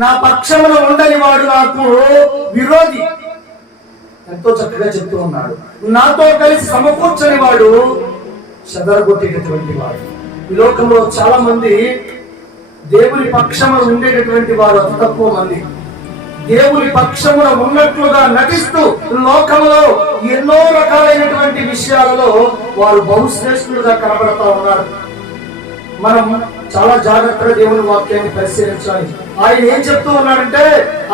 నా పక్షమున ఉండని వాడు నాకు విరోధి. ఎంతో చక్కగా చెప్తూ ఉన్నాడు. నాతో కలిసి సమకూర్చని వాడు చెదరగొట్టేటటువంటి వాడు. ఈ లోకంలో చాలా మంది దేవుని పక్షమున ఉండేటటువంటి వారు అతి తక్కువ మంది. దేవుని పక్షమున ఉన్నట్లుగా నటిస్తూ లోకంలో ఎన్నో రకాలైనటువంటి విషయాలలో వారు బహుశ్రేష్ఠులుగా కనబడతా ఉన్నారు. మనం చాలా జాగ్రత్తగా దేవుని వాక్యాన్ని పరిశీలించాలి. ఆయన ఏం చెప్తూ ఉన్నాడంటే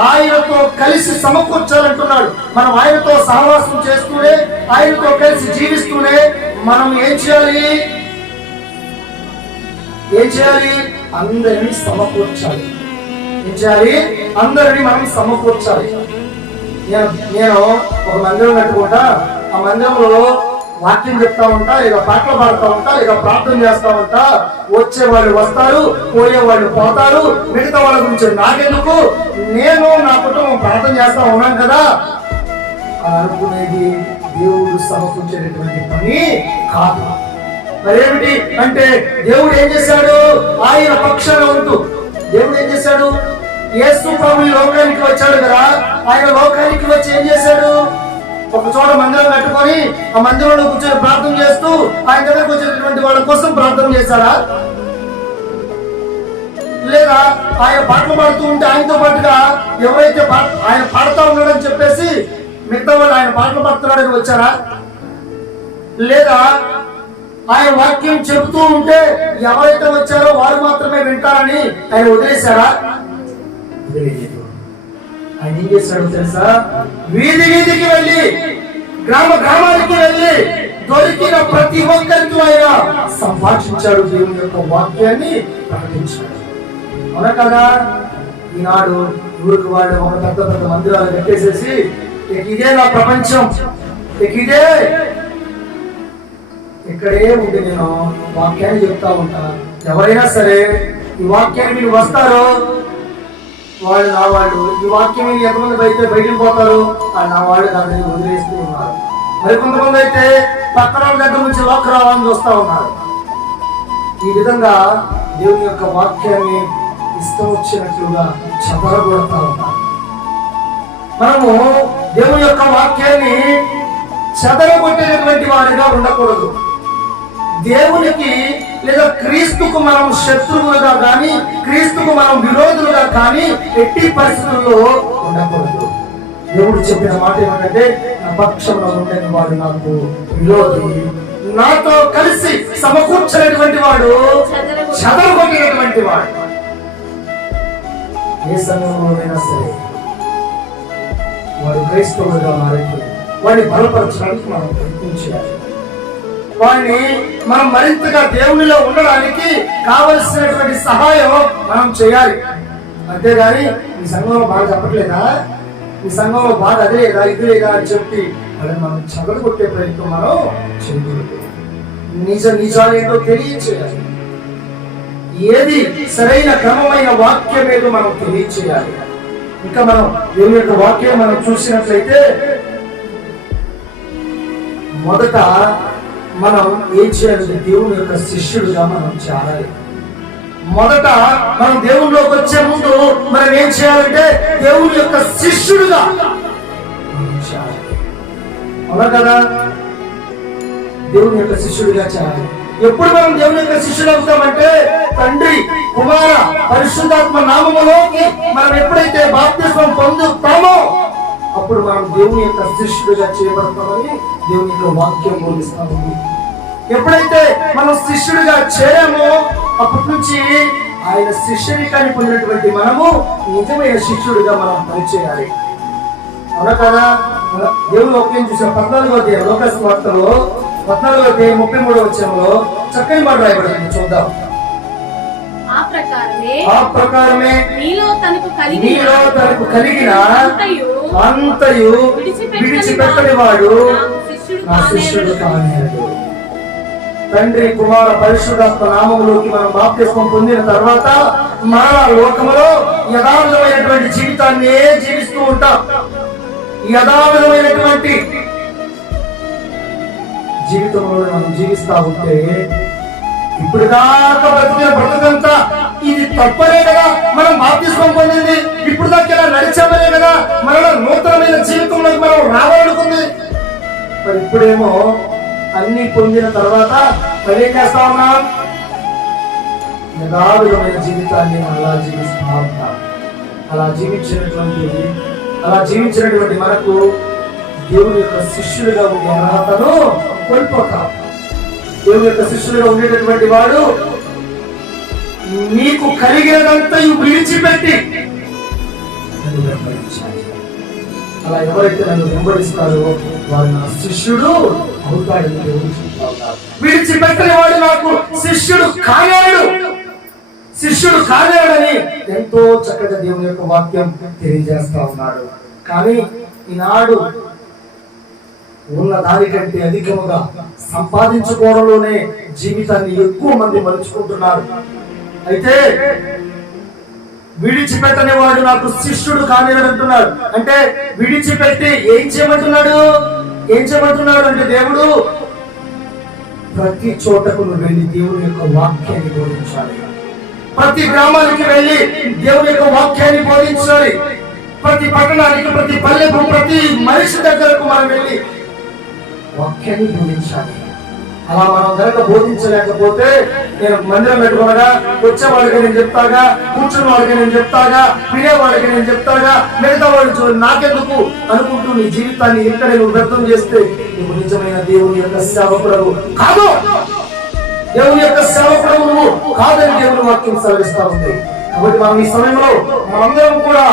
ఆయనతో కలిసి సమకూర్చాలంటున్నాడు. మనం ఆయనతో సహవాసం చేస్తూనే, ఆయనతో కలిసి జీవిస్తూనే మనం ఏం చేయాలి? అందరినీ సమకూర్చాలి. ఏం చేయాలి? అందరినీ మనం సమకూర్చాలి. నేను ఒక మందిరం కట్టుకుంటా, ఆ మందిరంలో వాక్యం చెప్తా ఉంటా, ఇక పాటలు పాడుతూ ఉంటా, ఇక ప్రార్థన చేస్తా ఉంటా. వచ్చే వాళ్ళు వస్తారు, పోయే వాళ్ళు పోతారు. మిగతా వాళ్ళ గురించి నాకెందుకు, నేను నా కుటుంబం ప్రార్థన చేస్తా ఉన్నాను కదా అనుకునేది దేవుడు సమకూర్చేటటువంటి పని కాదు. మరేమిటి అంటే దేవుడు ఏం చేశాడు? ఆయన పక్షాన ఉంటూ దేవుడు ఏం చేశాడు? యేసు ప్రభు లోకానికి వచ్చాడు కదా, ఆయన లోకానికి వచ్చి ఏం చేశాడు? ఒక చోట మందిరం కట్టుకొని ఆ మందిరంలో కూర్చొని ప్రార్థన చేస్తూ ఆయన దగ్గరకు వచ్చేటటువంటి వాళ్ళ కోసం ప్రార్థన చేశాడా? లేదా ఆయన పాటలు పాడుతూ ఉంటే ఆయనతో పాటుగా ఎవరైతే ఆయన పాడుతూ ఉన్నాడని చెప్పేసి మిగతా వాళ్ళు ఆయన పాటలు పాడుతున్నాడని వచ్చారా? లేదా ఆయన వాక్యం చెబుతూ ఉంటే ఎవరైతే వచ్చారో వారు మాత్రమే వింటారని ఆయన వదిలేశారా? ఆయన ఏం చేశాడు తెలుసా? వీధి వీధికి వెళ్ళి, గ్రామ గ్రామానికి వెళ్ళి దొరికిన ప్రతి ఒక్కరికి ఆయన సంభాషించాడు, దేవుని యొక్క వాక్యాన్ని ప్రకటించాడు. అవునా కదా? ఈనాడు ఊరికి వాళ్ళు ఒక పెద్ద పెద్ద మందిరాలు కట్టేసేసి ఇదే నా ప్రపంచం, ఇదే ఇక్కడే ఉండి నేను వాక్యాన్ని చెప్తా ఉంటా. ఎవరైనా సరే ఈ వాక్యాన్ని మీరు వస్తారో వాళ్ళు నా వాళ్ళు, ఈ వాక్యం ఎంతమంది అయితే బయటకు పోతారు నా వాళ్ళు దాన్ని వదిలేస్తూ ఉన్నారు. మరి కొంతమంది అయితే పక్కన దగ్గర నుంచి లోక రావాలని వస్తూ ఉన్నారు. ఈ విధంగా దేవుని యొక్క వాక్యాన్ని ఇష్టం వచ్చినట్లుగా చెదరగొడతా ఉన్నారు. మనము దేవుని యొక్క వాక్యాన్ని చెదరగొట్టేటటువంటి వారిగా ఉండకూడదు. దేవునికి లేదా క్రీస్తుకు మనం శత్రువులుగా కానీ, క్రీస్తుకు మనం విరోధులుగా కానీ ఎట్టి పరిస్థితుల్లో ఉండకూడదు. దేవుడు చెప్పిన మాట ఏమంటే నా పక్షంలో ఉండని వాడు నాకు విరోధి, నాతో కలిసి సమకూర్చినటువంటి వాడు చెదరగొట్టినటువంటి వాడు. ఏ సమయంలోనైనా సరే వాడు క్రైస్తవులుగా మారిపోయి వాడిని బలపరచడానికి మనం ప్రయత్నించాలి. వాడిని మనం మరింతగా దేవునిలో ఉండడానికి కావలసినటువంటి సహాయం మనం చేయాలి. అంతేగాని ఈ సంఘంలో బాగా చెప్పట్లేదా, ఈ సంఘంలో బాగా అదే లేదా ఇది లేదా అని చెప్పి వాళ్ళని మనం చెదరగొట్టే ప్రయత్నం మనం చేయకూడదు. నిజాలేంటో తెలియచేయాలి. ఏది సరైన క్రమమైన వాక్యం ఏదో మనం తెలియచేయాలి. ఇంకా మనం దేవుని యొక్క వాక్యం మనం చూసినట్లయితే మొదట మనం ఏం చేయాలి? దేవుని యొక్క శిష్యుడుగా మనం చేయాలి. మొదట మనం దేవునిలోకి వచ్చే ముందు మనం ఏం చేయాలంటే దేవుని యొక్క శిష్యుడుగా మనం చేయాలి. అవునా కదా? దేవుని యొక్క శిష్యుడిగా చేయాలి. ఎప్పుడు మనం దేవుని యొక్క శిష్యుడు అవుతామంటే తండ్రి, కుమార, పరిశుద్ధాత్మ నామములోకి మనం ఎప్పుడైతే బాప్తిస్మం పొందుతామో అప్పుడు మనం దేవుని యొక్క శిష్యుడిగా చేయబడతామని దేవుని యొక్క వాక్యం బోధిస్తాము. ఎప్పుడైతే మనం శిష్యుడిగా చేయమో అప్పటి నుంచి ఆయన శిష్యునికాన్ని పొందినటువంటి మనము నిజమైన శిష్యుడిగా మనం పనిచేయాలి. అవునా కదా? దేవుని వాక్యం చూసిన 14వ అధ్యాయం లోకాసు వార్తలో 14వ అధ్యాయం 33వ వచనంలో చక్కని మాట రాయబడింది. చూద్దాం. ఆ ప్రకారమే నీలో తనకు కలిగిన అంతయు విడిచిపెట్టని వాడు నా శిష్యుడు కానేడు. తండ్రి, కుమార, పరిశుద్ధాత్మ నామములోకి మనం బాప్తిస్మం పొందిన తర్వాత మన లోకములో యథార్థమైనటువంటి జీవితాన్ని జీవిస్తూ ఉంటాం. యథార్థమైనటువంటి జీవితంలో మనం జీవిస్తా ఉంటే ఇప్పుడు దాకా బ్రతికిన బ్రతకంతా ఇది తప్పనే కదా మనం బాప్తిస్మం పొందింది, ఇప్పుడు దాకా ఇలా నడిచామనే కదా మరలా నూతనమైన జీవితంలోకి మనం రావాలనుకుంది. మరి ఇప్పుడేమో అన్ని పొందిన తర్వాత మరి ఏం చేస్తా ఉన్నాం? యథావిధమైన జీవితాన్ని అలా జీవిస్తా ఉంటాం. అలా జీవించినటువంటి మనకు దేవుని యొక్క శిష్యులుగా ఉండే అర్హతను కోల్పోతాం. దేవుని యొక్క శిష్యులుగా ఉండేటటువంటి వాడు నీకు కలిగినదంతా విడిచిపెట్టి నన్ను వెంబడించాలి. అలా ఎవరైతే నన్ను వెంబడిస్తారో వాడు నా శిష్యుడు అవుతాడని దేవుడు చెప్తా ఉన్నారు. విడిచిపెట్టని వాడు నాకు శిష్యుడు కాలేడని ఎంతో చక్కగా దేవుని యొక్క వాక్యం తెలియజేస్తా ఉన్నాడు. కానీ ఈనాడు ఉన్న దానికంటే అధికముగా సంపాదించుకోవడంలోనే జీవితాన్ని ఎక్కువ మంది మలుచుకుంటున్నారు. అయితే విడిచిపెట్టని వాడు నాకు శిష్యుడు కానివ్వడంటున్నాడు. అంటే విడిచిపెట్టి ఏం చేయమంటున్నాడు అంటే దేవుడు ప్రతి చోటకు నువ్వు వెళ్ళి దేవుని యొక్క వాక్యాన్ని బోధించాలి. ప్రతి గ్రామానికి వెళ్ళి దేవుని యొక్క వాక్యాన్ని బోధించాలి. ప్రతి పట్టణానికి, ప్రతి పల్లెకు, ప్రతి మనిషి దగ్గరకు మనం వెళ్ళి వాక్యాన్ని బోధించాలి. అలా మనం కనుక బోధించలేకపోతే నేను మందిరం పెట్టుకోనగా వచ్చేవాడికి నేను చెప్తాగా, కూర్చున్న వాడికి నేను చెప్తాగా, వినేవాడికి నేను చెప్తాగా, మిగతా వాడు నాకెందుకు అనుకుంటూ నీ జీవితాన్ని ఇక్కడే నువ్వు వ్యర్థం చేస్తే నువ్వు నిజమైన దేవుని యొక్క సేవకుడు కాదు. దేవుని యొక్క సేవకుడు నువ్వు కాదని దేవుని వాక్యం సెలవిస్తా ఉంది. కాబట్టి మనం ఈ సమయంలో మనందరం కూడా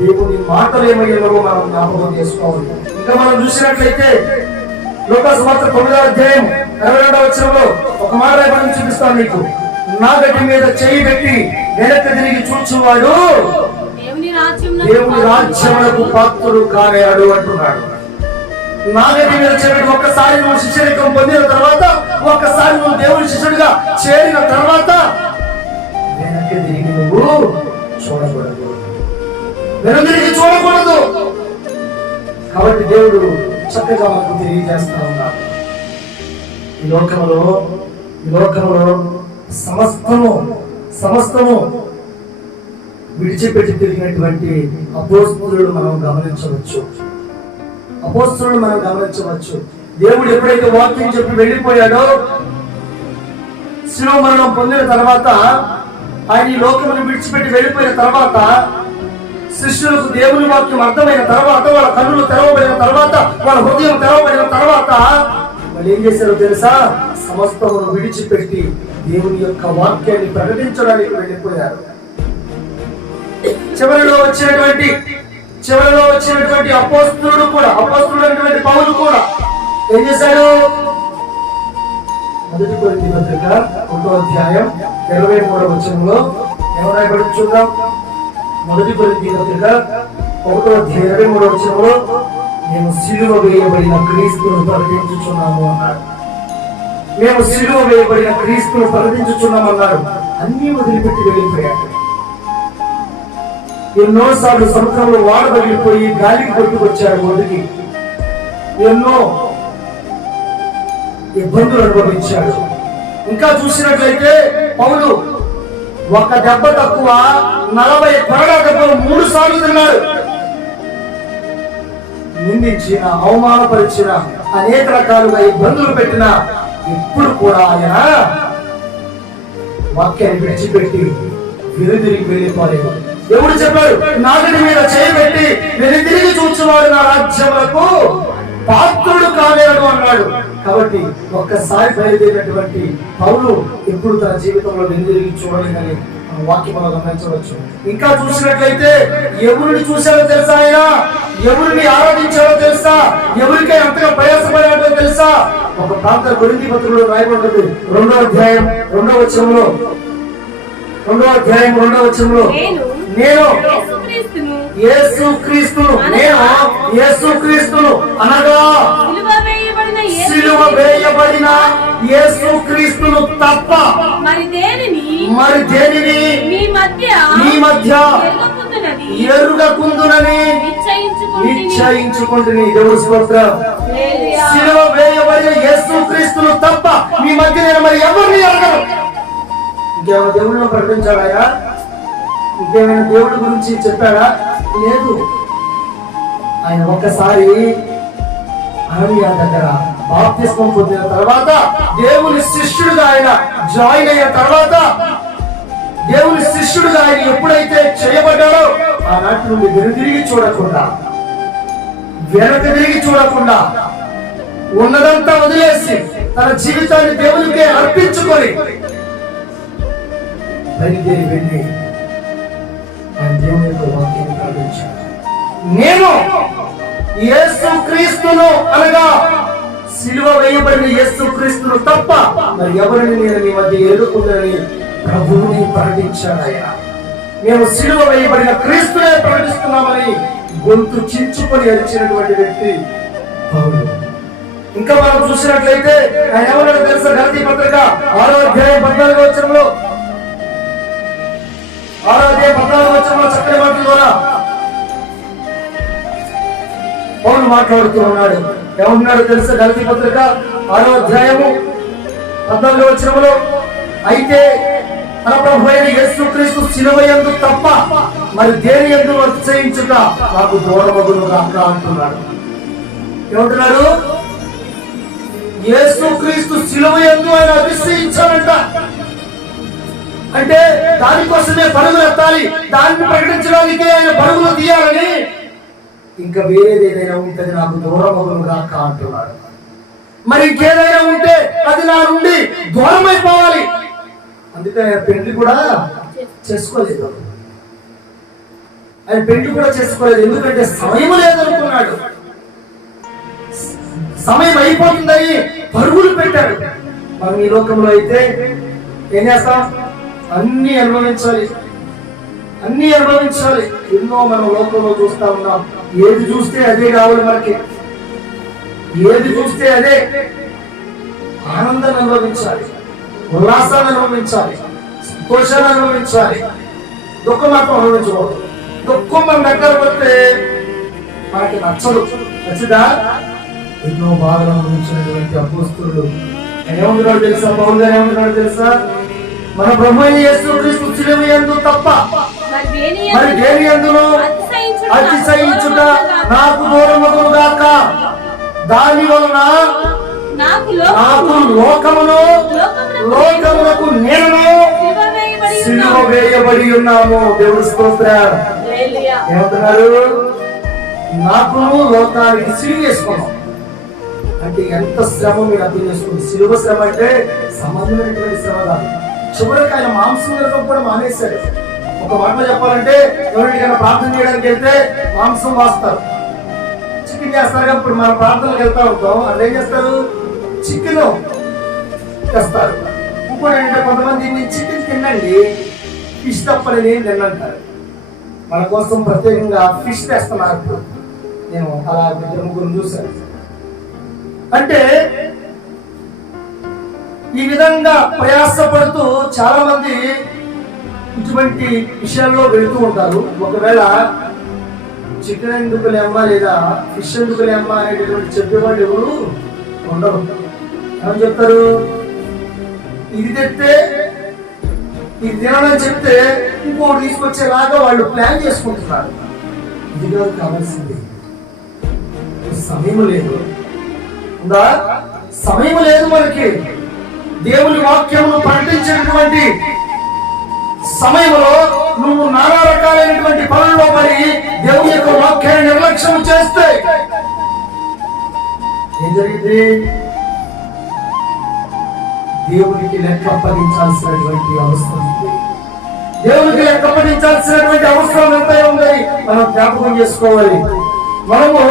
దేవుని మాటలు ఏమయ్యాలో మనం జ్ఞాపకం చేసుకోవాలి. ఇంకా మనం చూసినట్లయితే లూకాసు వార్త 9వ అధ్యాయం 22వ వచనంలో ఒక మాట రాయబడి చూపిస్తాను నీకు. నా గడ్డి మీద చేయి పెట్టి వెనక్కి తిరిగి చూచువాడు దేవుని రాజ్యములకు పాత్రుడు కానేడు అంటున్నాడు. నా గడ్డి మీద చేయి, ఒక్కసారి నువ్వు శిష్యరికం పొందిన తర్వాత, ఒక్కసారి నువ్వు దేవుని శిష్యుడిగా చేరిన తర్వాత వెనక్కి తిరిగి నువ్వు చూడకూడదు. కాబట్టి దేవుడు చక్కగా మనకు తెలియజేస్తా ఉన్నాడు. ఈ లోకంలో సమస్తము విడిచిపెట్టి తిరిగినటువంటి అపోస్తలులు మనం గమనించవచ్చు. దేవుడు ఎప్పుడైతే వాక్యం చెప్పి వెళ్ళిపోయాడో, శిలువ మరణం పొందిన తర్వాత, ఆయన ఈ లోకమును విడిచిపెట్టి వెళ్ళిపోయిన తర్వాత, శిష్యులకు దేవుని వాక్యం అర్థమైన తర్వాత, వాళ్ళ కన్నులు తెరవబడిన తర్వాత, వాళ్ళ హృదయం తెరవబడిన తర్వాత వాళ్ళు ఏం చేశారో తెలుసా? సమస్తమును విడిచిపెట్టి దేవుని యొక్క వాక్యాన్ని ప్రకటించడానికి వెళ్ళిపోయారు. చివరిలో వచ్చినటువంటి అపోస్తలుడు అయినటువంటి పౌలు కూడా ఏం చేశాడు? మొదటి కొరింథీ పత్రిక 1వ అధ్యాయం 23వ వచనంలో ఎవరైనా చూద్దాం. మొదటి కొరింథీ పత్రిక 1వ అధ్యాయం 23వ వచనంలో మేము సిలువ వేయబడిన క్రీస్తును ప్రకటించుచున్నాము అన్నాడు. అన్ని వదిలిపెట్టి వెళ్ళిపోయాడు. ఎన్నోసార్లు సముద్రంలో వాడ పగిలిపోయి గాలికి కొట్టుకొచ్చాడు. ఒడికి ఎన్నో ఇబ్బందులు అనుభవించాడు. ఇంకా చూసినట్లయితే పౌలు ఒక దెబ్బ తక్కువ 40 కొరడా దెబ్బలు 3 సార్లు తిన్నాడు. నిందించిన, అవమానపరిచిన, అనేక రకాలుగా ఇబ్బందులు పెట్టిన, ఇప్పుడు కూడా ఆయన వాక్యాన్ని విడిచిపెట్టి వెనుదిరిగి వెళ్ళిపోలేదు. దేవుడు చెప్పాడు, నాగడి మీద చేయబెట్టి వెనుదిరిగి చూచువాడు నా రాజ్యములకు పాత్రుడు కాలేడు అన్నాడు. కాబట్టి ఒక్కసారి బయలుదేరినటువంటి పౌలు ఎప్పుడు తన జీవితంలో వెనుదిరిగి చూడలేదని వాక్యంలో గమనించవచ్చు. ఇంకా చూసినట్లయితే ఎవరిని చూశాడో తెలుసా? ఆయన ఎవరిని ఆరాధించాడో తెలుసా? ఎవరికై అంతగా ప్రయాసపడాడో తెలుసా? ఒక ప్రాంత కొరింథీ పత్రికలో రాయబడింది 2వ అధ్యాయం 2వ వచనంలో నేను యేసుక్రీస్తును అనగా సిలువ వేయబడిన యేసుక్రీస్తును తప్ప మరి దేనిని మీ మధ్య ఎరుగకుందునని నిశ్చయించుకుంటుని. దేవుని స్తోత్రం. సిలువ వేయబడిన యేసుక్రీస్తును తప్ప మీ మధ్య నేను మరి ఎవరిని ఎరగను. ఇంకేమో దేవుళ్ళను ప్రకటించాడాయా? ఇంకేమైనా దేవుడి గురించి చెప్పాడా? లేదు. ఆయన ఒక్కసారి అననీయ దగ్గర బాప్తిస్మం పొందిన తర్వాత, దేవుని శిష్యుడుగా ఆయన జాయిన్ అయిన తర్వాత, దేవుని శిష్యుడుగా ఆయన ఎప్పుడైతే చేయబడ్డాడో ఆనాటి నుండి వెనుక తిరిగి చూడకుండా ఉన్నదంతా వదిలేసి తన జీవితాన్ని దేవునికే అర్పించుకొని బయలుదేరి వెళ్ళి ఆయన దేవుని యొక్క వాక్యాన్ని ప్రకటించాడు. నేను యేసుక్రీస్తును, అనగా సిలువ వేయబడిన యేసుక్రీస్తును తప్ప మరి ఎవరిని నేను మీ మధ్య ఎదుర్కొందని ప్రభువుని ప్రకటించాడు. ఆయన మేము సిలువ వేయబడిన క్రీస్తునే ప్రకటిస్తున్నామని గొంతు చించుకొని అరిచినటువంటి వ్యక్తి పౌలు. ఇంకా మనం చూసినట్లయితే ఆయన ఎవరో తెలుసా? గలతీ పత్రిక 6వ అధ్యాయం 14వ వచనంలో, 6వ అధ్యాయం 14వ వచనంలో చక్కని మాటల ద్వారా పౌలు మాట్లాడుతూ ఉన్నాడు. ఏమంటున్నాడు తెలుసా? గలతీ పత్రిక 6వ అధ్యాయము 14వ వచనంలో, అయితే మన ప్రభు అయిన యేసుక్రీస్తు సిలువయందు తప్ప మరి దేని యందు అతిశయించుట నాకు దూరమగును గాక అంటున్నాడు. ఏమంటున్నాడు? యేసుక్రీస్తు సిలువయందు ఆయన అతిశయించాడంట. అంటే దానికోసమే పరుగులు ఎత్తాలి, దాన్ని ప్రకటించడానికి ఆయన పరుగులు తీయాలని, ఇంకా వేరేది ఏదైనా ఉంటుంది నాకు దూరమగును గాక అంటున్నాడు. మరి ఇంకేదైనా ఉంటే అది నా నుండి దూరం అయిపోవాలి. అందుకే ఆయన పెళ్లి కూడా చేసుకోలేదు. ఆయన పెళ్లి కూడా చేసుకోలేదు. ఎందుకంటే సమయం లేదనుకున్నాడు. సమయం అయిపోతుందని పరుగులు పెట్టాడు. మనం ఈ లోకంలో అయితే ఏం చేస్తాం? అన్ని అనుభవించాలి. ఎన్నో మనం లోకంలో చూస్తా ఉన్నాం. ఏది చూస్తే అదే కావాలి మనకి. ఏది చూస్తే అదే. ఆనందాన్ని అనుభవించాలి, ఉల్లాసాన్ని అనుభవించాలి, సంతోషాన్ని అనుభవించాలి. దుఃఖం మాత్రం అనుభవించకూడదు. దుఃఖం మన దగ్గర వస్తే మనకి నచ్చదా? ఎన్నో బాధలు అనుభవించినటువంటి అపోస్తలుడు ఏమంటున్నాడు తెలుసా? పౌలు గారు ఏమంటున్నాడు తెలుసా? మన ప్రభు యేసుక్రీస్తు సిలువ యందు తప్ప మరి దేని యందును అతిశయించుట నాకు దూరమగును గాక. దాని వలన నాకు లోకమునకు నేను సిలువ వేయబడి ఉన్నాము. దేవుడి స్తోత్రం. ఏమంటున్నారు? నాకు లోకానికి సిలువ వేసుకున్నాం అంటే ఎంత శ్రమ మీరు అర్థం చేసుకోండి. సిలువ శ్రమ అంటే సామాన్యమైనటువంటి శ్రమ కాదు. చివరికి ఆయన మాంసం తినడం కూడా మానేశాడు. ఒక మాటలో చెప్పాలంటే, ఎవరికైనా ప్రార్థన చేయడానికి వెళ్తే మాంసం వాస్తారు, చికెన్ చేస్తారు. ఇప్పుడు మన ప్రార్థనలకు వెళ్తా ఉంటాం, అది ఏం చేస్తారు? చికెన్ తెస్తారు. ఇంకోటి ఏంటంటే కొంతమంది చికెన్ తినండి, ఫిష్ తప్పని నేను తిన్నంటారు. మన కోసం ప్రత్యేకంగా ఫిష్ తెస్తున్నారు. నేను అలా ఇద్దరు ముగ్గురు చూశాను. అంటే ఈ విధంగా ప్రయాసపడుతూ చాలా మంది ఇటువంటి విషయాల్లో వెళుతూ ఉంటారు. ఒకవేళ చికెన్ ఎందుకు లేమ్మా లేదా ఫిష్ ఎందుకు లేమ్మా అనేటటువంటి చెప్పేవాళ్ళు ఎవరు ఉండరు. ఏమని చెప్తారు? ఇది తెస్తే ఇది తినాలని చెప్తే ఇంకోటి తీసుకొచ్చేలాగా వాళ్ళు ప్లాన్ చేసుకుంటున్నారు. ఇది కాదు కావాల్సింది. సమయం లేదు ఉందా? సమయం లేదు మనకి. దేవుని వాక్యమును ప్రకటించినటువంటి సమయంలో నువ్వు నానా రకాలైనటువంటి పనుల్లో పడి దేవుని యొక్క వాక్యాన్ని నిర్లక్ష్యం చేస్తే ఏం జరిగింది? దేవునికి లెక్క అప్పగించాల్సినటువంటి అవసరం ఉంది. దేవునికి లెక్క అప్పగించాల్సినటువంటి అవసరం ఎంత ఉంది మనం జ్ఞాపకం చేసుకోవాలి. మనము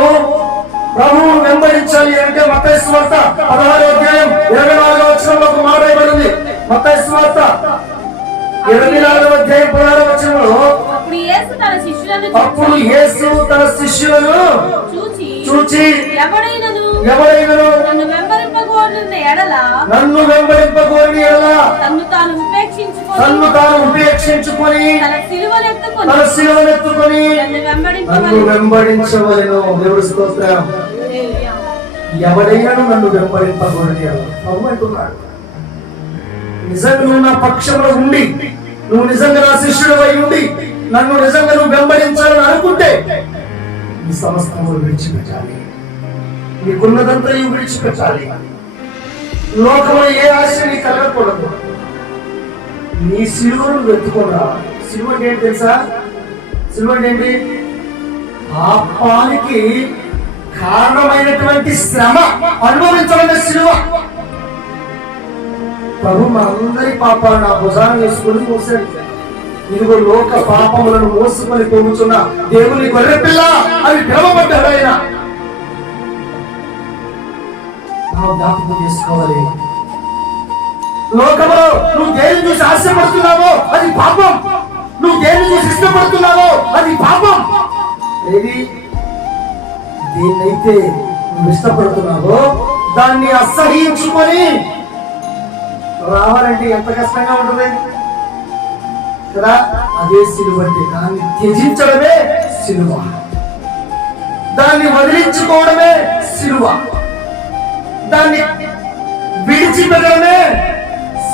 ప్రభువును వెంబడించాలి అంటే మత్తయి సువార్త 16వ అధ్యాయం 24వ వచనంలో ఒక మాట రాయబడింది. మత్తయి సువార్త 24వ అధ్యాయం 16వ వచనంలో, అప్పుడు యేసు తన శిష్యులను చూచి ఎవడైనను నన్ను వెంబడింపగోరిన ఎడల తన్ను తాను ఉపేక్షించుకొని తన సిలువనెత్తుకొని నన్ను వెంబడించవలెను. దేవుడి స్తోత్రం. ఎవడైనా నన్ను వెంబడింపగోరిన ఎడల ప్రభు అంటున్నాడు. నిజంగా నువ్వు నా పక్షంలో ఉండి, నువ్వు నిజంగా నా శిష్యుడు అయి ఉండి నన్ను నిజంగా నువ్వు వెంబడించాలని అనుకుంటే ఈ సమస్తము విడిచిపెట్టాలి, నీకున్నదంతా విడిచిపెట్టాలి. లోకంలో ఏ ఆశ నీ కలగకూడదు. నీ సిలువను వెతుకొని రావాలి. సిలువ అంటే ఏంటి తెలుసా? సిలువ అంటే ఏంటి? పాపానికి కారణమైనటువంటి శ్రమ అనుభవించడమే సిలువ. ప్రభు మనందరి పాపాలు నా భుజాన్ని వేసుకుని మోసాడు. ఇదిగో లోక పాపములను మోసుకొని పోగుచున్న దేవుని గొర్రెపిల్ల అని పిలవబడ్డాడు ఆయన. జ్ఞాపకం చేసుకోవాలి. లోకంలో నువ్వు దేని చూసి ఆశపడుతున్నావో అది పాపం, నువ్వు దేని చూసి ఇష్టపడుతున్నావో అది పాపం. ఏది దేన్నైతే నువ్వు ఇష్టపడుతున్నావో దాన్ని అసహ్యించుకొని రావాలంటే ఎంత కష్టంగా ఉంటుంది కదా. అదే సిలువ అంటే దాన్ని త్యజించడమే సిలువ, దాన్ని వదిలించుకోవడమే సిలువ, దాన్ని విడిచిపెట్టడమే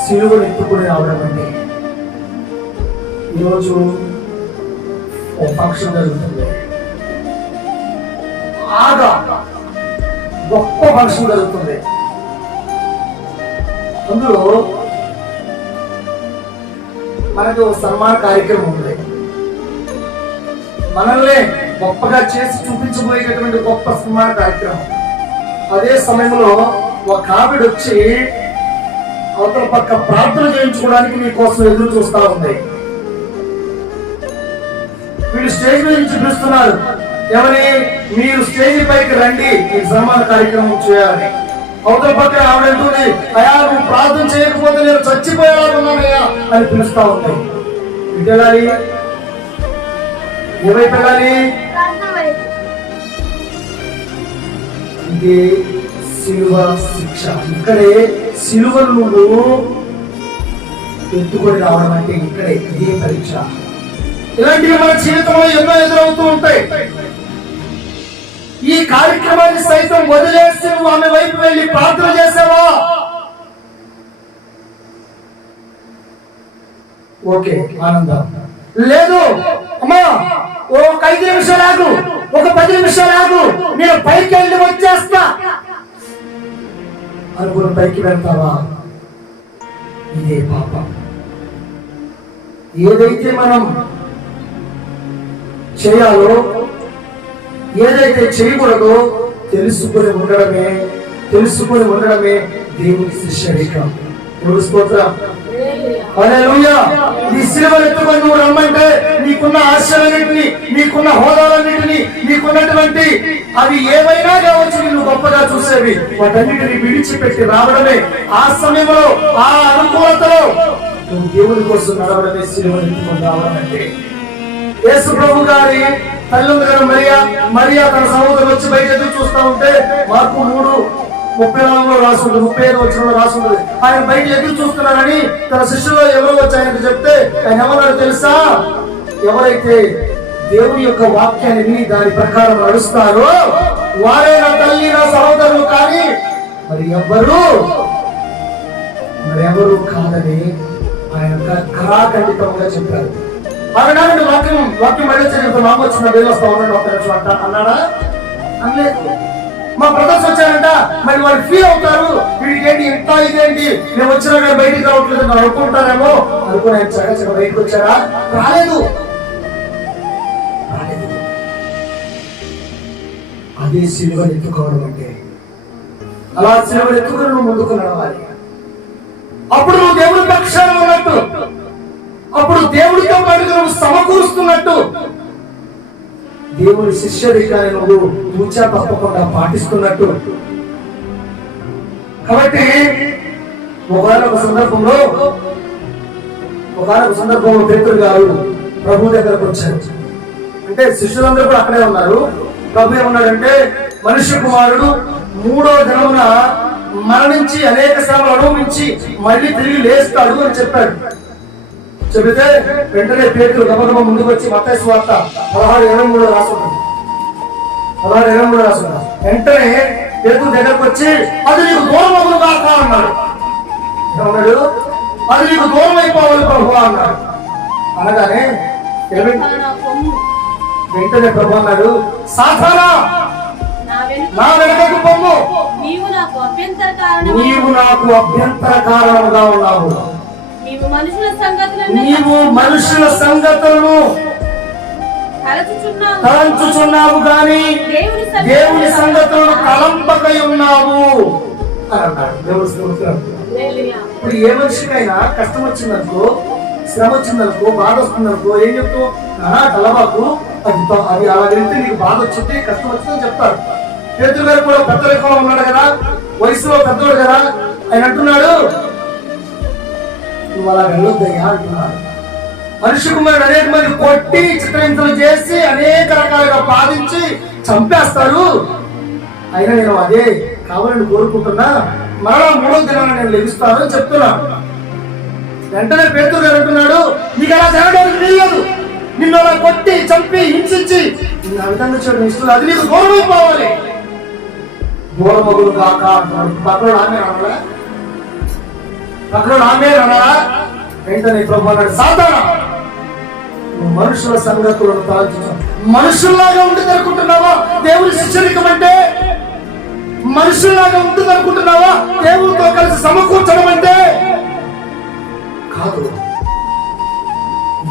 సిలువను ఎత్తుకుని రావడం. అంటే ఈరోజు ఒక ఫంక్షన్ జరుగుతుంది, బాగా గొప్ప ఫంక్షన్ జరుగుతుంది. అందులో మనకు సన్మాన కార్యక్రమం ఉంది. మనల్ని గొప్పగా చేసి చూపించబోయేటటువంటి గొప్ప సన్మాన కార్యక్రమం. అదే సమయంలో ఒక ఆవిడ వచ్చి అవతల పక్క ప్రార్థన చేయించుకోవడానికి మీకోసం ఎదురు చూస్తా ఉంది. వీళ్ళు స్టేజ్ మీద నుంచి పిలుస్తున్నారు, ఏమని? మీరు స్టేజ్ పైకి రండి, ఈ సన్మాన కార్యక్రమం చేయాలని. అవతల పక్కన ఆవిడంటుంది, అయ్యా నువ్వు ప్రార్థన చేయకపోతే నేను చచ్చిపోయాలనున్నానయ్యా అని పిలుస్తా ఉంటాయి. ఇటు వెళ్ళాలి, ఏవైపు వెళ్ళాలి? ఇదే సిలువ శిక్ష. ఇక్కడే సిలువను నువ్వు ఎత్తుకొని రావడం అంటే ఇక్కడే ఇదే పరీక్ష. ఇలాంటివి మన జీవితంలో ఎన్నో ఎదురవుతూ ఉంటాయి. ఈ కార్యక్రమాన్ని సైతం వదిలేసి నువ్వు ఆమె వైపు వెళ్ళి ప్రార్థన చేసావా? ఓకే, ఆనందం. లేదు, అమ్మా ఒక 5 నిమిషాలు ఆగు, ఒక 10 నిమిషాలు ఆగు, నేను పైకి వెళ్ళి వచ్చేస్తా అనుకుని పైకి వెళ్తావా? ఇదే పాపం. ఏదైతే మనం చేయాలో, ఏదైతే చేయకూడదో తెలుసుకొని ఉండడమే దేవుని శిష్యరికం. స్తోత్రం. హల్లెలూయా. నీ సిలువను ఎత్తుకొని నువ్వు రమ్మంటే నీకున్న ఆశలన్నింటినీ, నీకున్న హోదాలన్నింటినీ, నీకున్నటువంటి అవి ఏవైనా కావచ్చు నువ్వు గొప్పగా చూసేవి, వాటన్నిటిని విడిచిపెట్టి రావడమే. ఆ సమయంలో, ఆ అనుకూలతలో నువ్వు దేవుని కోసం నడవడమే సిలువను ఎత్తుకొని రావడం అంటే. యేసు ప్రభు గారి తల్లి గారు మరియా తన సహోదరులు వచ్చి బయట ఎదురు చూస్తా ఉంటే మార్కు 3:34 రాసి ఉంటుంది, 35 వచనంలో రాసి ఉంటుంది. ఆయన బయట ఎదురు చూస్తున్నారని తన శిష్యులు ఎవరో వచ్చి ఆయనకు చెప్తే ఆయన ఏమన్నాడు తెలుసా? ఎవరైతే దేవుని యొక్క వాక్యాన్ని విని దాని ప్రకారం నడుస్తారో వారే నా తల్లి, నా సహోదరులు, కానీ ఎవరు కాదని ఆయన కరాఖండితంగా చెప్పారు. అన్నాడు వాక్యం మళ్ళీ మాకు వచ్చిన వేలు వస్తా ఉన్నాడు ఒక నిమిషం అంట అన్నాడా? అనలేదు. మా బ్రదర్స్ వచ్చారంట, మరి వాళ్ళు ఫీల్ అవుతారు, వీడికి ఏంటి ఇంత ఇదేంటి, మేము వచ్చినా కానీ బయటికి రావట్లేదు అని అనుకుంటారేమో అనుకుని ఆయన చక్కగా బయటకు వచ్చారా? రాలేదు. అదే సిలువను ఎత్తుకోవడం అంటే. అలా సిలువను ఎత్తుకుని నువ్వు ముందుకు నడవాలి. అప్పుడు నువ్వు దేవుడి పక్షాన ఉన్నట్టు, అప్పుడు దేవుడితో పాటుగా నువ్వు సమకూరుస్తున్నట్టు, దేవుని శిష్యరికాన్ని నువ్వు తూచా తప్పకుండా పాటిస్తున్నట్టు. కాబట్టి ఒకనొక సందర్భంలో పేతురు గారు ప్రభు దగ్గరకు వచ్చారు. అంటే శిష్యులందరూ కూడా అక్కడే ఉన్నారు. ప్రభు ఏమన్నాడంటే, మనుష్య కుమారుడు 3వ దినమున మరణించి అనేక శ్రమలు అనుభవించి మళ్ళీ తిరిగి లేస్తాడు అని చెప్పాడు. చెబితే వెంటనే పేతురు గబగబా ముందుకు వచ్చి మత్తయి సువార్త 16:23 రాసుకుంటాడు. వెంటనే పేతురు దగ్గరకు వచ్చి అది నీకు దూరం కాక అన్నాడు. ఏమన్నాడు? అది నీకు దూరం అయిపోవాలి ప్రభు అన్నాడు. అనగానే వెంటనే ప్రభు అన్నాడు, సాతానా నా వెనుకకు పొమ్ము, నీవు నాకు అభ్యంతర కారణముగా ఉన్నావు. నీవు మనుషుల సంగతులను తలంచుచున్నావు గాని దేవుని సంగతులను తలంపకై ఉన్నావు అన్నాడు. ఇప్పుడు ఏ మనిషికైనా కష్టం వచ్చిందనుకో, శ్రమ వచ్చిందనుకో, బాధ వస్తుందనుకో ఏం చెప్తూ కలవాకు, అది అలా వెళ్తే నీకు బాధ వచ్చింది, కష్టం వచ్చిందని చెప్తాడు. పేతురు గారు కూడా పెద్ద రకంలో ఉన్నాడు కదా, వయసులో పెద్దోడు కదా, ఆయన అంటున్నాడు నువ్వు అలా వెళ్ళొద్దయ్యా అంటున్నాడు. మనిషి కుమారుడు అనేక మంది కొట్టి చిత్రహింసలు చేసి అనేక రకాలుగా బాధించి చంపేస్తాడు. అయినా నేను అదే కావాలని కోరుకుంటున్నా, మరలా 3వ దినాన నేను లెగుస్తాను అని చెప్తున్నాను. వెంటనే పేతురు గారు అంటున్నాడు, నీకు అలా జరగడానికి వీల్లేదు, నిన్ను అలా కొట్టి చంపి హింసించి నిన్ను ఆ విధంగా చేయడం ఇష్టం, అది నీకు దూరమైపోవాలి. దూరమగులు కాక అంటున్నాడు. పక్కన ఆమె అన్నాడా? వెంటనే ప్రభు అన్నాడు, సాతానా నువ్వు మనుషుల సంగతులను తలంచుతావు. మనుషుల్లాగా ఉంటుంది అనుకుంటున్నావా దేవుని శిష్యరికం అంటే? మనుషుల్లాగా ఉంటుంది అనుకుంటున్నావా దేవునితో కలిసి సమకూర్చడం అంటే? కాదు.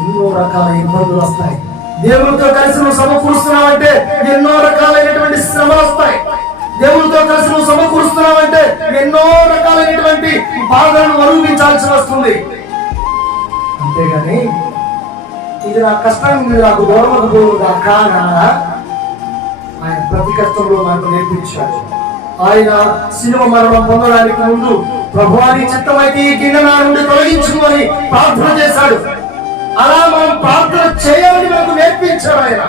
ఎన్నో రకాల ఇబ్బందులు వస్తాయి. దేవునితో కలిసి నువ్వు సమకూరుస్తున్నావంటే ఎన్నో రకాలైనటువంటి శ్రమలు వస్తాయి. దేవునితో కలిసి నువ్వు సమకూరుస్తున్నావంటే ఎన్నో రకాలైనటువంటి బాధలను అనుభవించాల్సి వస్తుంది. అంతేగాని ఇది నా కష్టం, నాకు గౌరవకు కాగా ఆయన ప్రతి కష్టంలో మనకు నేర్పించాడు. ఆయన శిలువ మరణం పొందడానికి ముందు ప్రభువాని చిత్తమైతే ఈ గిన్నె నా నుండి తొలగించుమని ప్రార్థన చేశాడు. అలా మనం ప్రార్థన చేయాలని మనకు నేర్పించాడు ఆయన.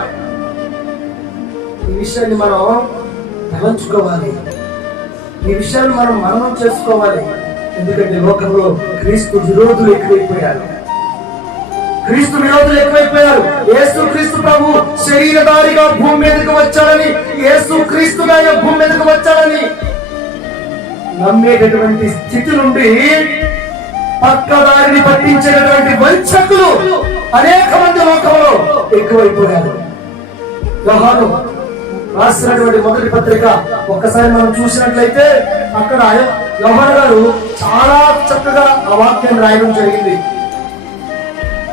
ఈ విషయాన్ని మనం తలంచుకోవాలి, ఈ విషయాన్ని మనం మననం చేసుకోవాలి. ఎందుకంటే లోకంలో క్రీస్తు విరోధులు ఎక్కువైపోయారు. యేసు క్రీస్తు ప్రభు శరీరధారిగా భూమి మీదకి వచ్చాడని, యేసు క్రీస్తుగా భూమి మీదకి వచ్చాడని నమ్మేటటువంటి స్థితి నుండి పక్కదారిని పట్టించేటటువంటి వంచకులు అనేక మంది లోకంలో ఎక్కువైపోయారు. యోహాను రాసినటువంటి మొదటి పత్రిక ఒక్కసారి మనం చూసినట్లయితే అక్కడ యోహాను గారు చాలా చక్కగా ఆ వాక్యాన్ని రాయడం జరిగింది.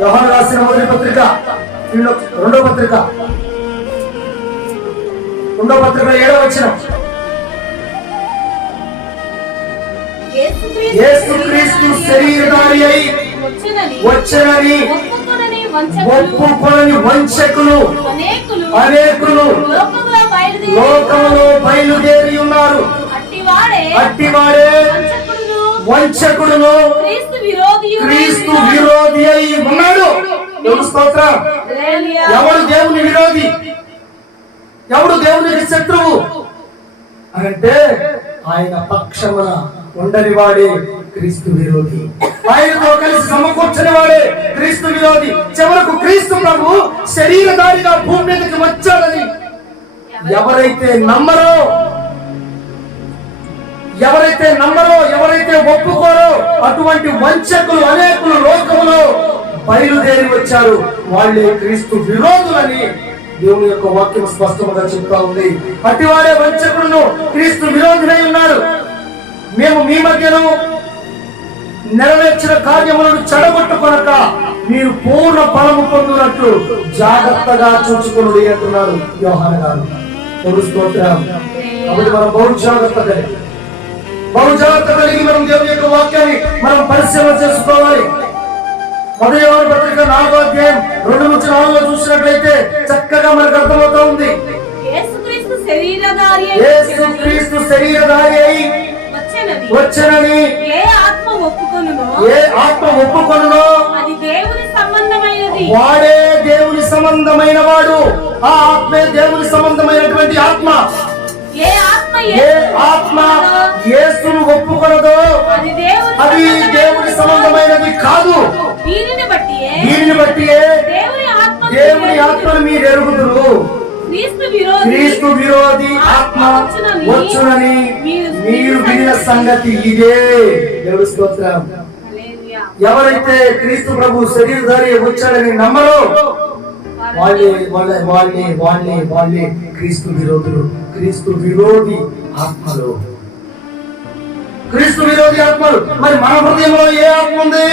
యోహాను రాసిన మొదటి పత్రిక, రెండో పత్రిక 7వ వచనం, యేసుక్రీస్తు శరీరధారి అయి వచ్చెనని ఒప్పుకొనని వంచకులు అనేకులు లోకములో బయలుదేరి ఉన్నారు. అట్టివాడే వంచకుడును క్రీస్తు విరోధి అయి ఉన్నాడు. స్తోత్రం. ఎవడు దేవుని విరోధి, ఎవడు దేవునికి శత్రువు అంటే ఆయన పక్షమున ఉండని వాడే క్రీస్తు విరోధి. ఆయనతో కలిసి సమకూర్చని వాడే క్రీస్తు విరోధి. చివరకు క్రీస్తు ప్రభు శరీరధారిగా భూమి మీదకి వచ్చాడని ఎవరైతే నమ్మరో, ఎవరైతే ఒప్పుకోరో అటువంటి వంచకులు అనేకులు లోకములో బయలుదేరి వచ్చారు. వాళ్ళే క్రీస్తు విరోధులని దేవుని యొక్క వాక్యం స్పష్టంగా చెప్తా ఉంది. అటివాడే వంచకులను క్రీస్తు విరోధులై ఉన్నారు. మేము మీ మధ్యను నెరవేర్చిన కార్యములను చెడగొట్టుకొనక మీరు పూర్ణ ఫలము పొందునట్లు జాగ్రత్తగా చూసుకుని అంటున్నారు యోహాను గారు. స్తోత్రం. కాబట్టి మనం బహు జాగ్రత్త కలిగి మనం దేవుని యొక్క వాక్యాన్ని మనం పరిశీలన చేసుకోవాలి. మొదటి యోహాను పత్రిక 4వ అధ్యాయం 2-4 చూసినట్లయితే చక్కగా మనకు అర్థమవుతా ఉంది. యేసుక్రీస్తు శరీరధారి అయి వచ్చెనని ఏ ఆత్మ ఒప్పుకొనునో అది దేవుని సంబంధమైనది, వాడే దేవుని సంబంధమైన వాడు. ఆ ఆత్మే దేవుని సంబంధమైనటువంటి ఆత్మ. ఏ ఆత్మ యేసును ఒప్పుకొనదో అది దేవుని సంబంధమైనది కాదు. దీనిని బట్టి దేవుని ఆత్మను మీరు ఎరుగుదురు. క్రీస్తు విరోధి ఆత్మ వచ్చునని మీరు విన్న సంగతి ఇదే. దేవుని స్తోత్రం. ఎవరైతే క్రీస్తు ప్రభు శరీరధారి వచ్చాడని నమ్మరో వాళ్ళే క్రీస్తు విరోధులు. క్రీస్తు విరోధి ఆత్మలు. క్రీస్తు విరోధి ఆత్మలు. మరి మన హృదయంలో ఏ ఆత్మ ఉంది?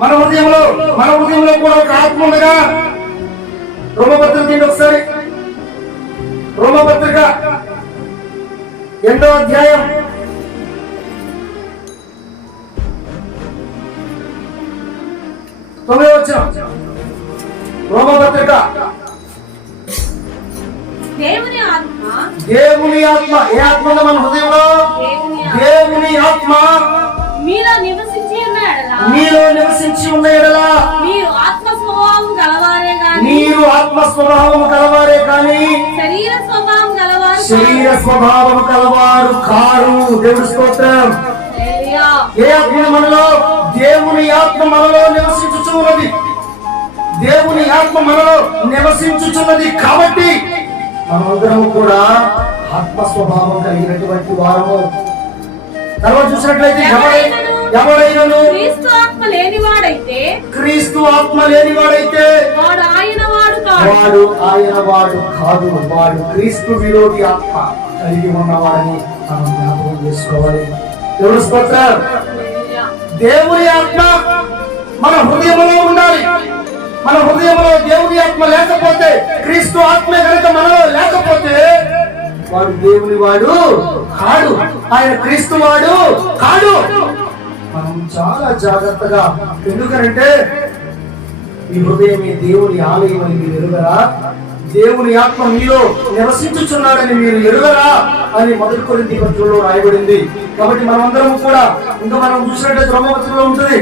మన హృదయంలో కూడా ఒక ఆత్మ ఉందిగా. రోమపత్రిక తీయండి ఒకసారి. రోమపత్రిక 8వ అధ్యాయం 9వ వచనం. రోమపత్రిక. దేవుని ఆత్మ. ఏ ఆత్మ ఉందో మన హృదయంలో? దేవుని ఆత్మ మీలో నివసించి ఉన్న ఎడల మీరు ఆత్మ స్వభావము కలవారే కానీ శరీర స్వభావము కలవారు కారు. దేవుడి స్తోత్రం. ఏ ఆత్మ మనలో? దేవుని ఆత్మ మనలో నివసించుచున్నది. దేవుని ఆత్మ మనలో నివసించుచున్నది కాబట్టి మనమందరం కూడా ఆత్మ స్వభావం కలిగినటువంటి వారము. తర్వాత చూసినట్లయితే ఎవరైనాను క్రీస్తు ఆత్మ లేనివాడైతే వాడు ఆయన వాడు కాదు. వాడు క్రీస్తు విరోధి ఆత్మ కలిగి ఉన్నవాడని మనం జ్ఞాపకం చేసుకోవాలి. దేవుని స్తోత్రం. దేవుని ఆత్మ మన హృదయంలో ఉండాలి. మన హృదయంలో దేవుని ఆత్మ లేకపోతే, క్రీస్తు ఆత్మ కనుక మనలో లేకపోతే వాడు దేవుని వాడు కాడు. ఆయన క్రీస్తు వాడు కాడు. మనం చాలా జాగ్రత్తగా, ఎందుకంటే ఈ హృదయమే దేవుని ఆలయం అని మీరు ఎరుగరా? దేవుని ఆత్మ మీలో నివసించుచున్నాడని మీరు ఎరుగరా అని 1 కొరింథీ పత్రికలో రాయబడింది. కాబట్టి మనమందరం కూడా, ఇంకా మనం చూసినట్లయితే రోమపత్రికలో ఉంటుంది,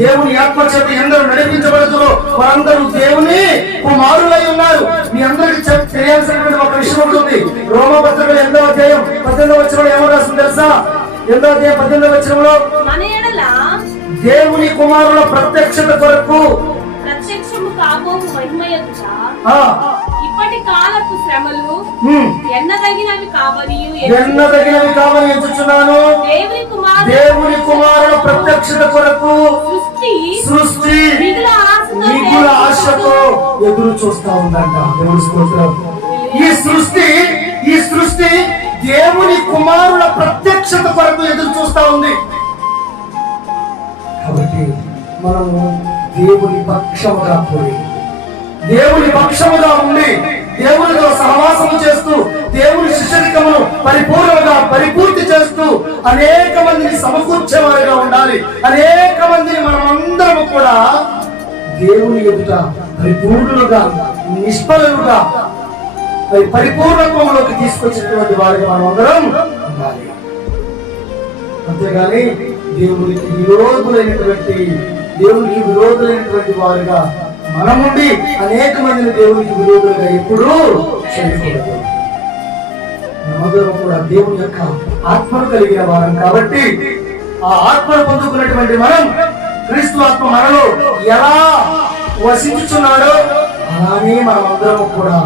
దేవుని ఆత్మ చేత ఎందరూ నడిపించబడుతున్నారు వారందరూ దేవుని కుమారులై ఉన్నారు. మీ అందరికి తెలియాల్సినటువంటి ఒక విషయం ఉంటుంది. రోమపత్రిక 8వ అధ్యాయం 18వ వచనంలో ఏమో రాసింది తెలుసా? 8వ అధ్యాయం 18వ వచనంలో దేవుని కుమారుల ప్రత్యక్షత కొరకు ప్రత్యక్షము కాబోవు మహిమ ఎదుట ఇప్పటి కాలపు శ్రమలు ఎన్నదగినవి కావని ఎంచుచున్నాను. దేవుని కుమారుల ప్రత్యక్షత కొరకు సృష్టి మిగుల ఆశతో ఎదురు చూస్తా ఉందంట. దేవుని స్తోత్రం. ఈ సృష్టి దేవుని కుమారుల ప్రత్యక్షత కొరకు ఎదురు చూస్తా ఉంది. కాబట్టి మనము దేవుని పక్షముగా పోయి, దేవుని పక్షముగా ఉండి, దేవునితో సహవాసము చేస్తూ, దేవుని శిష్యరికమును పరిపూర్తి చేస్తూ అనేక మందిని సమకూర్చేవారిగా ఉండాలి. అనేక మందిని మనం అందరము కూడా దేవుని ఎదుట పరిపూర్ణులుగా, నిష్ఫలులుగా, పరిపూర్ణత్వంలోకి తీసుకొచ్చినటువంటి వారిగా మనం అందరం ఉండాలి. అంతేగాని దేవునికి విరోధులైనటువంటి వారుగా మనముండి అనేక మందిని దేవునికి విరోధులుగా ఎప్పుడూ చేయకూడదు. మనమందరం కూడా దేవుని యొక్క ఆత్మను కలిగిన వారం కాబట్టి ఆ ఆత్మను పొందుకున్నటువంటి మనం, క్రీస్తు ఆత్మ మనలో ఎలా వసించుచున్నాడో అలానే మనమందరం కూడా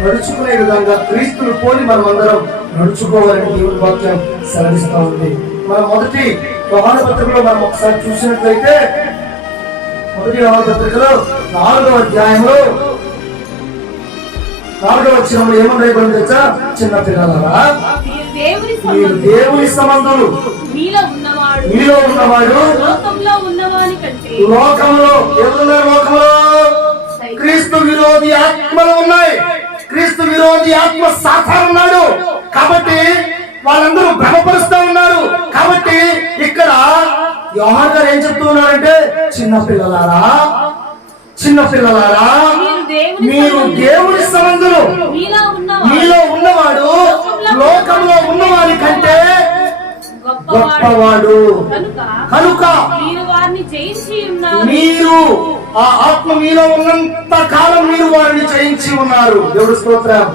నడుచుకునే విధంగా క్రీస్తును పోలి మనమందరం నడుచుకోవాలని దేవుని వాక్యం సెలవిస్తూ ఉంది. మన మొదటి యోహాను పత్రికలో మనం ఒకసారి చూసినట్లయితే, మొదటి యోహాను పత్రికలో 4వ అధ్యాయంలో 4వ వచనంలో ఏమని రాయబడింది తెలుసా? చిన్న పిల్లలారా, మీరు దేవుని సంబంధులు, మీలో ఉన్నవాడు లోకంలో ఎవరున్నారు? లోకంలో క్రీస్తు విరోధి ఆత్మలు ఉన్నాయి. క్రీస్తు విరోధి ఆత్మ సాతాను ఉన్నాడు. కాబట్టి వాళ్ళందరూ భ్రమపరుస్తూ ఉన్నారు. కాబట్టి ఇక్కడ యోహాను గారు ఏం చెప్తూ ఉన్నారంటే, చిన్న పిల్లలారా మీరు దేవుని సంబంధులు, మీలో ఉన్నవాడు లోకంలో ఉన్నవాడి కంటే గొప్పవాడు కనుక మీరు ఆ ఆత్మ మీలో ఉన్నంత కాలం మీరు వారిని జయించి ఉన్నారు. దేవుడి స్తోత్రం.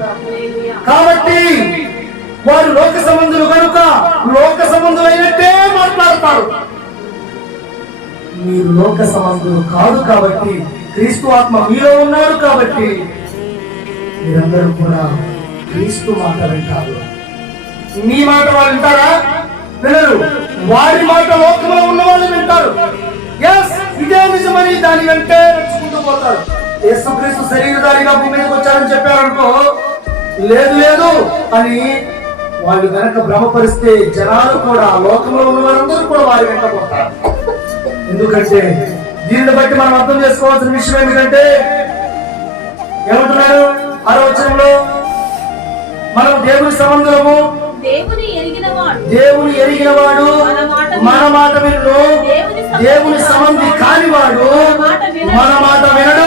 కాబట్టి వారు లోక సంబంధులు కనుక లోక సంబంధులైనట్టే మాట్లాడతారు. మీరు లోక సంబంధులు కాదు కాబట్టి, క్రీస్తు ఆత్మ మీలో ఉన్నాడు కాబట్టి మీరందరూ కూడా క్రీస్తు మాట వింటారు. మీ మాట వాళ్ళు వింటారా? వినరు. వారి మాట లోకంలో ఉన్న వాళ్ళు వింటారు. ఇదే నిజమని దాని వెంటే నడుచుకుంటూ పోతారు. యేసుక్రీస్తు శరీరధారిగా భూమి మీదకి వచ్చారని చెప్పారనుకో, లేదు లేదు అని వాళ్ళు కనుక భ్రమపరిస్తే జనాలు కూడా, లోకంలో ఉన్న వారందరూ కూడా వారి వెంట పోతారు. ఎందుకంటే దీనిని బట్టి మనం అర్థం చేసుకోవాల్సిన విషయం ఏమిటంటే, ఏమంటున్నారు 6వ వచనంలో, మనం దేవుని సంబంధము, దేవుని ఎరిగినవాడు మన మాట విను, దేవుని సంబంధి కానివాడు మన మాట వినడు.